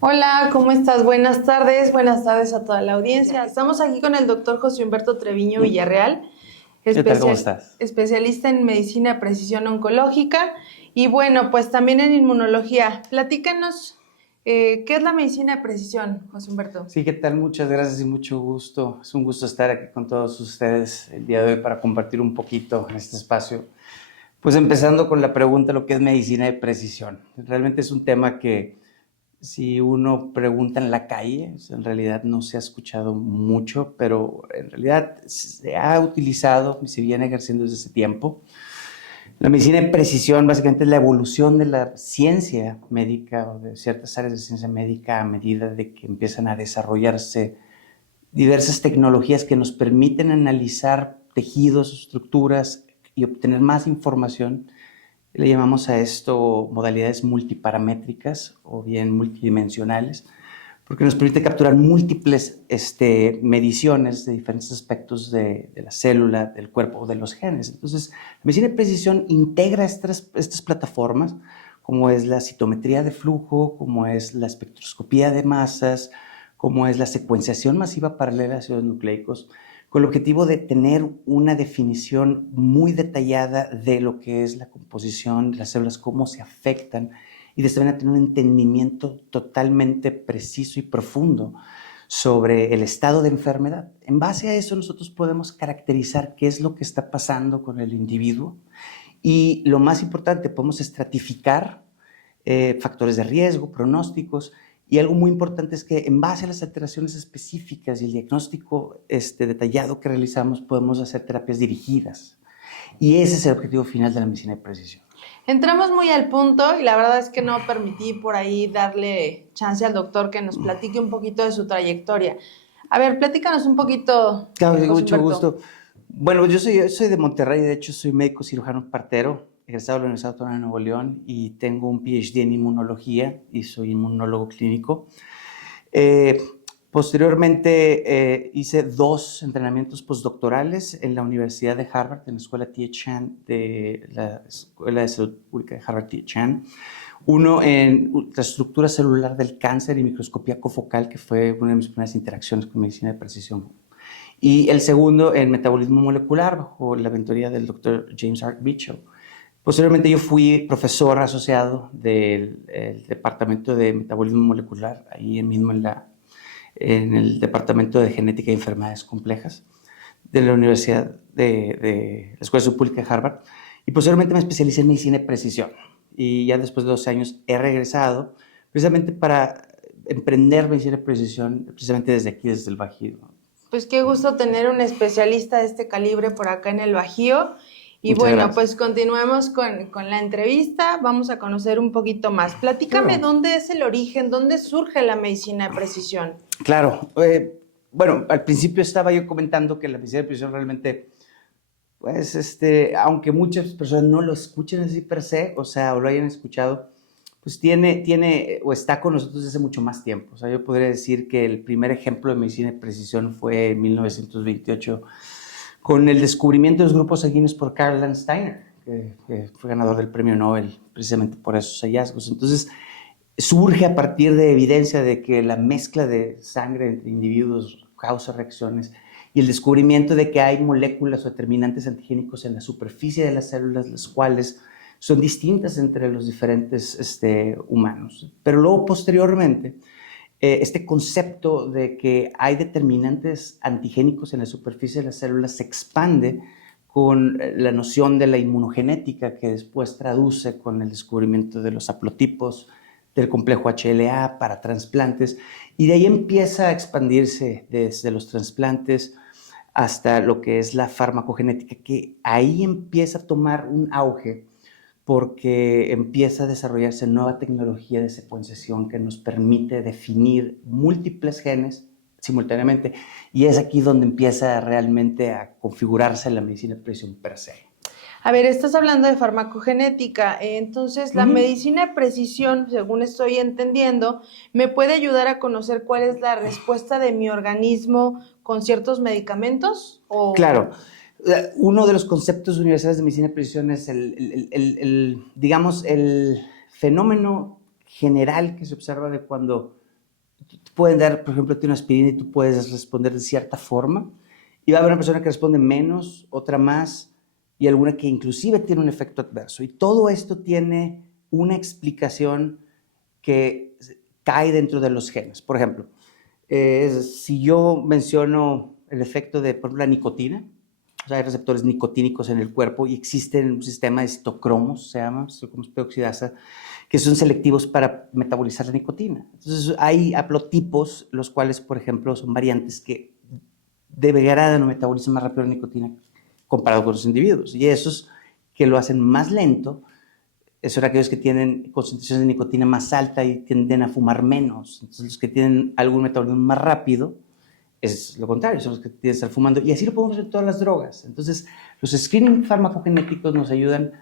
Hola, ¿cómo estás? Buenas tardes a toda la audiencia. Estamos aquí con el doctor José Humberto Treviño Villarreal, ¿Qué tal? ¿Cómo estás? especialista en medicina de precisión oncológica y bueno, pues también en inmunología. Platícanos, ¿qué es la medicina de precisión, José Humberto? Sí, ¿qué tal? Muchas gracias y mucho gusto. Es un gusto estar aquí con todos ustedes el día de hoy para compartir un poquito en este espacio. Pues empezando con la pregunta, lo que es medicina de precisión. Realmente es un tema que si uno pregunta en la calle, en realidad no se ha escuchado mucho, pero en realidad se ha utilizado y se viene ejerciendo desde ese tiempo. La medicina de precisión básicamente es la evolución de la ciencia médica o de ciertas áreas de ciencia médica a medida de que empiezan a desarrollarse diversas tecnologías que nos permiten analizar tejidos, estructuras y obtener más información. Le llamamos a esto modalidades multiparamétricas o bien multidimensionales, porque nos permite capturar múltiples mediciones de diferentes aspectos de la célula, del cuerpo o de los genes. Entonces, la medicina de precisión integra estas plataformas, como es la citometría de flujo, como es la espectroscopía de masas, como es la secuenciación masiva paralela de ácidos nucleicos, con el objetivo de tener una definición muy detallada de lo que es la composición de las células, cómo se afectan, y de esta manera tener un entendimiento totalmente preciso y profundo sobre el estado de enfermedad. En base a eso nosotros podemos caracterizar qué es lo que está pasando con el individuo y lo más importante, podemos estratificar factores de riesgo, pronósticos, y algo muy importante es que en base a las alteraciones específicas y el diagnóstico detallado que realizamos, podemos hacer terapias dirigidas. Y ese es el objetivo final de la medicina de precisión. Entramos muy al punto y la verdad es que no permití por ahí darle chance al doctor que nos platique un poquito de su trayectoria. A ver, platícanos un poquito, Claro, con José mucho Humberto. gusto. Bueno, yo soy de Monterrey, de hecho soy médico cirujano partero, egresado de la Universidad Autónoma de Nuevo León y tengo un PhD en inmunología y soy inmunólogo clínico. Eh, Posteriormente hice 2 entrenamientos postdoctorales en la Universidad de Harvard, en la Escuela T.H. Chan de la Escuela de Salud Pública de Harvard T.H. Chan. Uno en ultraestructura celular del cáncer y microscopía cofocal, que fue una de mis primeras interacciones con medicina de precisión. Y el segundo en metabolismo molecular, bajo la mentoría del doctor James Hart Mitchell. Posteriormente yo fui profesor asociado del departamento de metabolismo molecular, ahí mismo en el departamento de genética y enfermedades complejas de la Universidad de la Escuela Pública de Harvard. Y posteriormente me especialicé en medicina de precisión. Y ya después de 12 años he regresado precisamente para emprender medicina de precisión, precisamente desde aquí, desde el Bajío. Pues qué gusto tener un especialista de este calibre por acá en el Bajío. Y Muchas bueno, gracias. pues continuemos con la entrevista. Vamos a conocer un poquito más. Platícame Claro. dónde es el origen, dónde surge la medicina de precisión. Claro. Bueno, al principio estaba yo comentando que la medicina de precisión realmente, pues, aunque muchas personas no lo escuchen así per se, o sea, o lo hayan escuchado, pues tiene o está con nosotros desde mucho más tiempo. O sea, yo podría decir que el primer ejemplo de medicina de precisión fue en 1928 con el descubrimiento de los grupos sanguíneos por Karl Landsteiner, que fue ganador del premio Nobel precisamente por esos hallazgos. Entonces, surge a partir de evidencia de que la mezcla de sangre entre individuos causa reacciones y el descubrimiento de que hay moléculas o determinantes antigénicos en la superficie de las células, las cuales son distintas entre los diferentes humanos. Pero luego, posteriormente, este concepto de que hay determinantes antigénicos en la superficie de las células se expande con la noción de la inmunogenética, que después traduce con el descubrimiento de los haplotipos del complejo HLA para trasplantes, y de ahí empieza a expandirse desde los trasplantes hasta lo que es la farmacogenética, que ahí empieza a tomar un auge porque empieza a desarrollarse nueva tecnología de secuenciación que nos permite definir múltiples genes simultáneamente, y es aquí donde empieza realmente a configurarse la medicina de precisión per se. A ver, estás hablando de farmacogenética, entonces la medicina de precisión, según estoy entendiendo, me puede ayudar a conocer cuál es la respuesta de mi organismo con ciertos medicamentos o... Claro, uno de los conceptos universales de medicina de precisión es digamos, el fenómeno general que se observa de cuando pueden dar, por ejemplo, tiene una aspirina y tú puedes responder de cierta forma, y va a haber una persona que responde menos, otra más, y alguna que inclusive tiene un efecto adverso. Y todo esto tiene una explicación que cae dentro de los genes. Por ejemplo, si yo menciono el efecto de, por ejemplo, la nicotina, o sea, hay receptores nicotínicos en el cuerpo y existen un sistema de citocromos, se llama, citocromos peroxidasa, que son selectivos para metabolizar la nicotina. Entonces, hay haplotipos, los cuales, por ejemplo, son variantes que degradan o metabolizan más rápido la nicotina comparado con los individuos. Y esos que lo hacen más lento son aquellos que tienen concentraciones de nicotina más alta y tienden a fumar menos. Entonces, los que tienen algún metabolismo más rápido es lo contrario, son los que tienen que estar fumando. Y así lo podemos hacer en todas las drogas. Entonces, los screening farmacogenéticos nos ayudan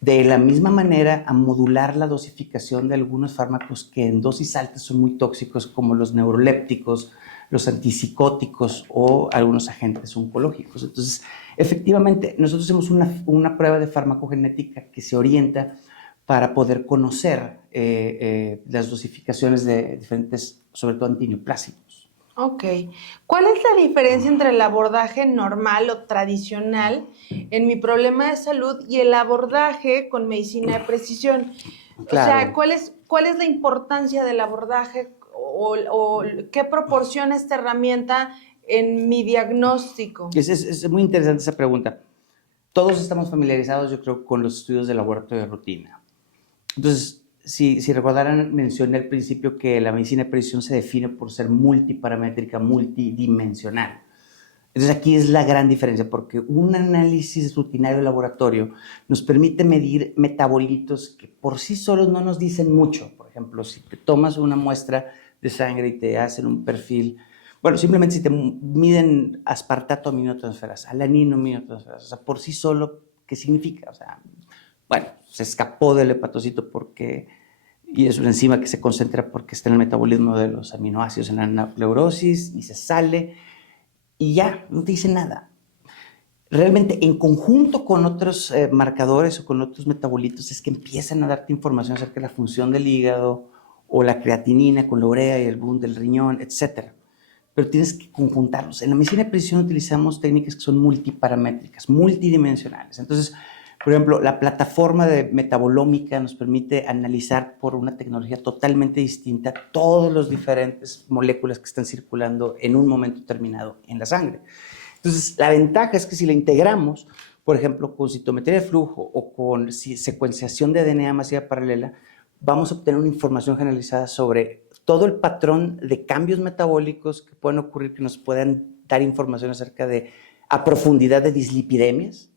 de la misma manera a modular la dosificación de algunos fármacos que en dosis altas son muy tóxicos, como los neurolépticos, los antipsicóticos o algunos agentes oncológicos. Entonces, efectivamente, nosotros hacemos una prueba de farmacogenética que se orienta para poder conocer las dosificaciones de diferentes, sobre todo antineoplásicos. Ok. ¿Cuál es la diferencia entre el abordaje normal o tradicional en mi problema de salud y el abordaje con medicina de precisión? Claro. O sea, ¿cuál es la importancia del abordaje o qué proporciona esta herramienta en mi diagnóstico? Es muy interesante esa pregunta. Todos estamos familiarizados, yo creo, con los estudios de laboratorio de rutina. Entonces, si recordaran, mencioné al principio que la medicina de precisión se define por ser multiparamétrica, multidimensional. Entonces, aquí es la gran diferencia, porque un análisis rutinario de laboratorio nos permite medir metabolitos que por sí solos no nos dicen mucho. Por ejemplo, si te tomas una muestra de sangre y te hacen un perfil, bueno, simplemente si te miden aspartato aminotransferasa, alanino aminotransferasa, o sea, por sí solo, ¿qué significa? O sea, bueno, se escapó del hepatocito y es una enzima que se concentra porque está en el metabolismo de los aminoácidos en la anaplerosis y se sale y ya, no te dice nada. Realmente, en conjunto con otros marcadores o con otros metabolitos, es que empiezan a darte información acerca de la función del hígado o la creatinina con la urea y el boom del riñón, etc. Pero tienes que conjuntarlos. En la medicina de precisión utilizamos técnicas que son multiparamétricas, multidimensionales. Entonces, por ejemplo, la plataforma de metabolómica nos permite analizar por una tecnología totalmente distinta todas las diferentes moléculas que están circulando en un momento determinado en la sangre. Entonces, la ventaja es que si la integramos, por ejemplo, con citometría de flujo o con secuenciación de ADN masiva paralela, vamos a obtener una información generalizada sobre todo el patrón de cambios metabólicos que pueden ocurrir, que nos puedan dar información acerca de, a profundidad, de dislipidemias,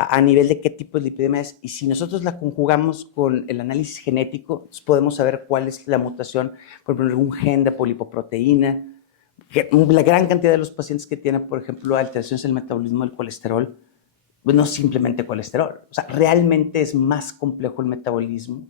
a nivel de qué tipo de dislipidemia es, y si nosotros la conjugamos con el análisis genético, podemos saber cuál es la mutación, por ejemplo, en algún gen de polipoproteína. La gran cantidad de los pacientes que tienen, por ejemplo, alteraciones en el metabolismo del colesterol, pues no simplemente colesterol, o sea, realmente es más complejo el metabolismo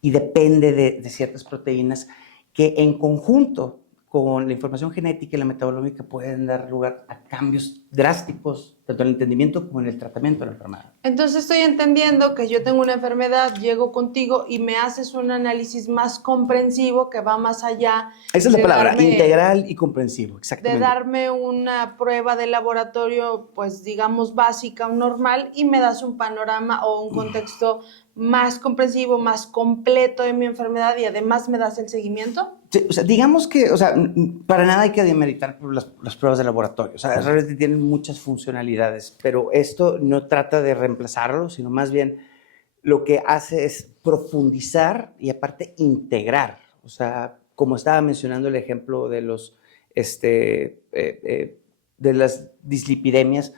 y depende de ciertas proteínas que en conjunto con la información genética y la metabolómica pueden dar lugar a cambios drásticos, tanto en el entendimiento como en el tratamiento de la enfermedad. Entonces estoy entendiendo que yo tengo una enfermedad, llego contigo y me haces un análisis más comprensivo que va más allá. Esa es la palabra, integral y comprensivo, exactamente. De darme una prueba de laboratorio, pues digamos básica o normal, y me das un panorama o un contexto más comprensivo, más completo de mi enfermedad y además me das el seguimiento. Sí, o sea, digamos que, o sea, para nada hay que demeritar las pruebas de laboratorio. O sea, realmente tienen muchas funcionalidades, pero esto no trata de reemplazarlo, sino más bien lo que hace es profundizar y aparte integrar. O sea, como estaba mencionando el ejemplo de de las dislipidemias,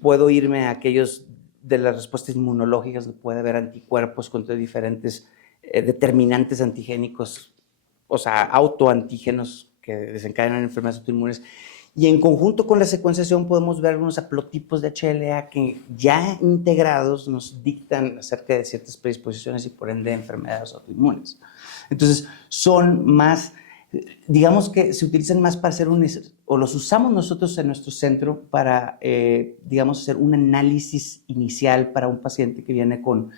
puedo irme a aquellos de las respuestas inmunológicas, donde puede haber anticuerpos contra diferentes determinantes antigénicos, o sea, autoantígenos que desencadenan enfermedades autoinmunes. Y en conjunto con la secuenciación podemos ver algunos haplotipos de HLA que ya integrados nos dictan acerca de ciertas predisposiciones y por ende enfermedades autoinmunes. Entonces, son más, digamos que se utilizan más para hacer o los usamos nosotros en nuestro centro para, digamos, hacer un análisis inicial para un paciente que viene con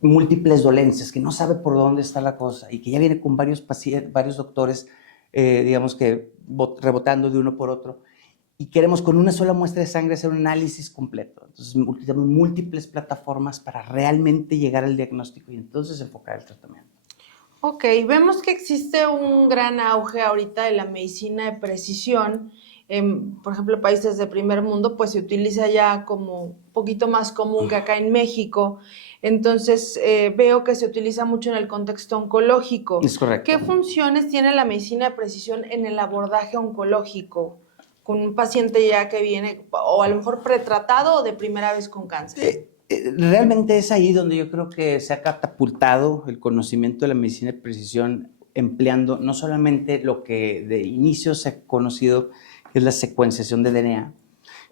múltiples dolencias, que no sabe por dónde está la cosa y que ya viene con varios doctores digamos que rebotando de uno por otro, y queremos con una sola muestra de sangre hacer un análisis completo. Entonces utilizamos múltiples plataformas para realmente llegar al diagnóstico y entonces enfocar el tratamiento. Ok, vemos que existe un gran auge ahorita de la medicina de precisión. Por ejemplo, países de primer mundo, pues se utiliza ya como un poquito más común que acá en México. Entonces, veo que se utiliza mucho en el contexto oncológico. Es correcto. ¿Qué funciones tiene la medicina de precisión en el abordaje oncológico con un paciente ya que viene, o a lo mejor pretratado o de primera vez con cáncer? Realmente es ahí donde yo creo que se ha catapultado el conocimiento de la medicina de precisión, empleando no solamente lo que de inicio se ha conocido, que es la secuenciación de DNA,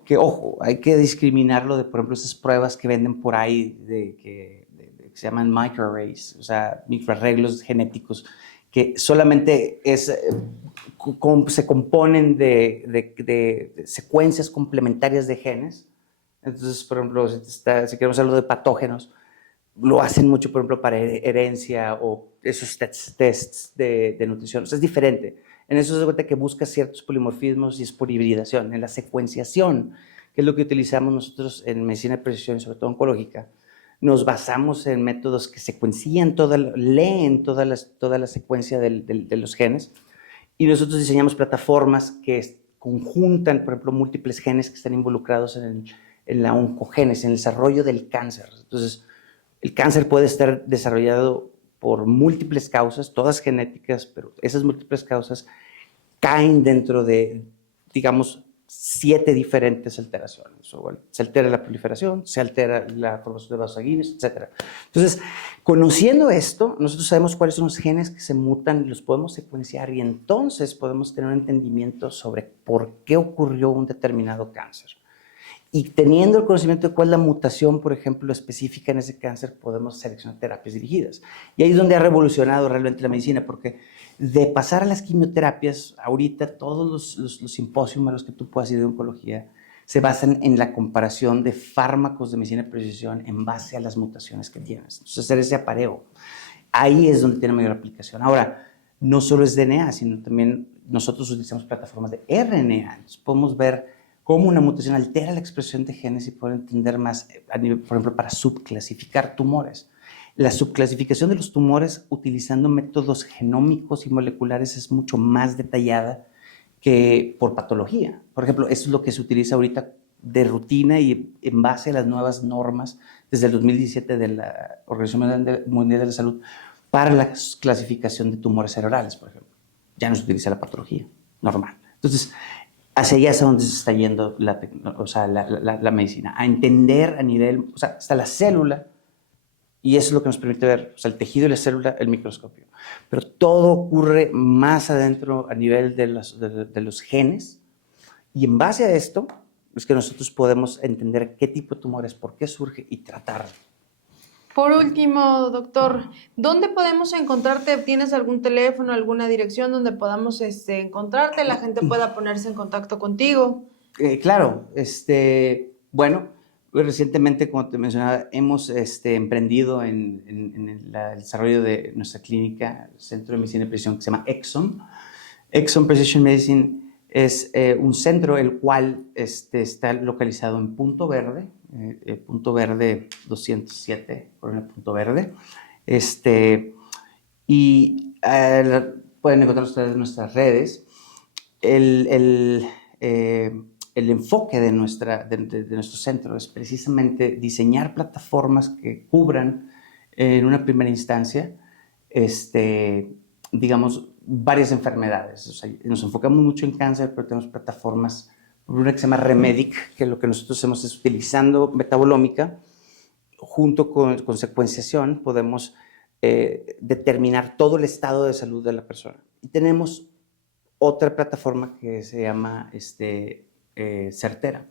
que ojo, hay que discriminarlo de, por ejemplo, esas pruebas que venden por ahí que se llaman microarrays, o sea, microarreglos genéticos, que solamente se componen de secuencias complementarias de genes. Entonces, por ejemplo, si queremos hablar de patógenos, lo hacen mucho, por ejemplo, para herencia o esos tests de nutrición. O sea, es diferente. En eso se cuenta que busca ciertos polimorfismos y es por hibridación. En la secuenciación, que es lo que utilizamos nosotros en medicina de precisión, sobre todo oncológica, nos basamos en métodos que secuencian leen toda la secuencia de los genes y nosotros diseñamos plataformas que conjuntan, por ejemplo, múltiples genes que están involucrados en la oncogénesis, en el desarrollo del cáncer. Entonces, el cáncer puede estar desarrollado por múltiples causas, todas genéticas, pero esas múltiples causas caen dentro de, digamos, 7 diferentes alteraciones. Bueno, se altera la proliferación, se altera la formación de vasos sanguíneos, etc. Entonces, conociendo esto, nosotros sabemos cuáles son los genes que se mutan y los podemos secuenciar y entonces podemos tener un entendimiento sobre por qué ocurrió un determinado cáncer. Y teniendo el conocimiento de cuál es la mutación, por ejemplo, específica en ese cáncer, podemos seleccionar terapias dirigidas. Y ahí es donde ha revolucionado realmente la medicina, porque de pasar a las quimioterapias, ahorita todos los simposios a los que tú puedas ir de oncología se basan en la comparación de fármacos de medicina de precisión en base a las mutaciones que tienes. Entonces, hacer ese apareo, ahí es donde tiene mayor aplicación. Ahora, no solo es DNA, sino también nosotros utilizamos plataformas de RNA. Entonces, podemos ver cómo una mutación altera la expresión de genes y poder entender más, a nivel, por ejemplo, para subclasificar tumores. La subclasificación de los tumores utilizando métodos genómicos y moleculares es mucho más detallada que por patología. Por ejemplo, eso es lo que se utiliza ahorita de rutina y en base a las nuevas normas desde el 2017 de la Organización Mundial de la Salud para la clasificación de tumores cerebrales, por ejemplo. Ya no se utiliza la patología normal. Entonces, hacia allá es a donde se está yendo la medicina, a entender a nivel, o sea, hasta la célula, y eso es lo que nos permite ver, o sea, el tejido y la célula, el microscopio. Pero todo ocurre más adentro a nivel de los genes, y en base a esto es que nosotros podemos entender qué tipo de tumor es, por qué surge y tratarlo. Por último, doctor, ¿dónde podemos encontrarte? ¿Tienes algún teléfono, alguna dirección donde podamos encontrarte? La gente pueda ponerse en contacto contigo. Claro, bueno, recientemente, como te mencionaba, hemos emprendido en el desarrollo de nuestra clínica, Centro de Medicina de Precisión, que se llama Exon. Exon Precision Medicine es un centro el cual está localizado en Punto Verde 207, Colonia Punto Verde. Pueden encontrar ustedes en nuestras redes. El enfoque de nuestro centro es precisamente diseñar plataformas que cubran en una primera instancia, digamos, varias enfermedades. O sea, nos enfocamos mucho en cáncer, pero tenemos plataformas, una que se llama Remedic, que lo que nosotros hacemos es utilizando metabolómica, junto con secuenciación, podemos determinar todo el estado de salud de la persona. Y tenemos otra plataforma que se llama Certera.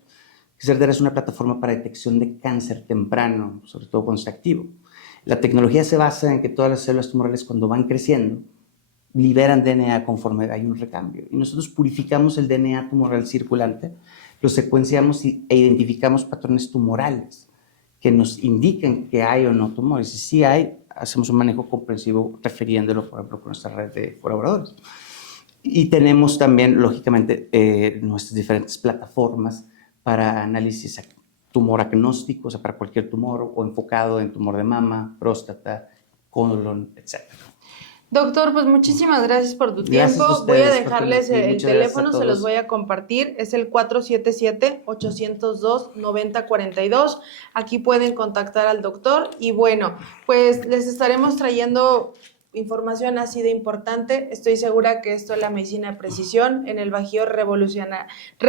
Certera es una plataforma para detección de cáncer temprano, sobre todo cuando está activo. La tecnología se basa en que todas las células tumorales, cuando van creciendo, liberan DNA conforme hay un recambio. Y nosotros purificamos el DNA tumoral circulante, lo secuenciamos e identificamos patrones tumorales que nos indican que hay o no tumores. Y si hay, hacemos un manejo comprensivo refiriéndolo, por ejemplo, con nuestra red de colaboradores. Y tenemos también, lógicamente, nuestras diferentes plataformas para análisis tumor agnóstico, o sea, para cualquier tumor o enfocado en tumor de mama, próstata, colon, etc. Doctor, pues muchísimas gracias por tu Gracias a tiempo. Voy a ustedes por dejarles tenerme aquí. el Muchas gracias a teléfono, se los todos. voy a compartir. Es el 477-802-9042. Aquí pueden contactar al doctor. Y bueno, pues les estaremos trayendo información así de importante. Estoy segura que esto, la medicina de precisión en el Bajío, revoluciona y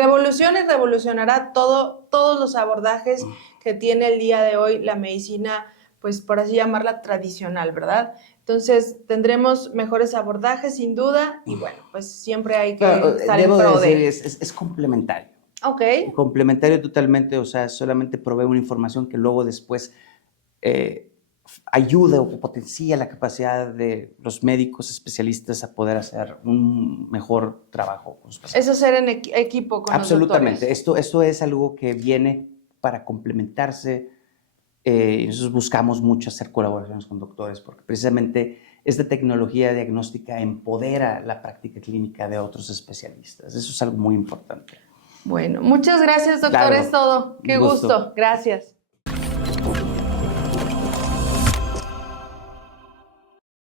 revolucionará todos los abordajes que tiene el día de hoy la medicina, pues por así llamarla tradicional, ¿verdad? Entonces tendremos mejores abordajes sin duda y bueno, pues siempre hay que Claro, estar en debo pro decir, de. es complementario. Ok, Complementario totalmente, o sea, solamente provee una información que luego después ayuda o potencia la capacidad de los médicos especialistas a poder hacer un mejor trabajo con sus pacientes. eso es ser en equipo con Absolutamente. los doctores. Esto es algo que viene para complementarse. Y nosotros buscamos mucho hacer colaboraciones con doctores porque precisamente esta tecnología diagnóstica empodera la práctica clínica de otros especialistas. Eso es algo muy importante. Bueno, muchas gracias, doctor, Claro, es todo. Qué un gusto. gusto. Gracias.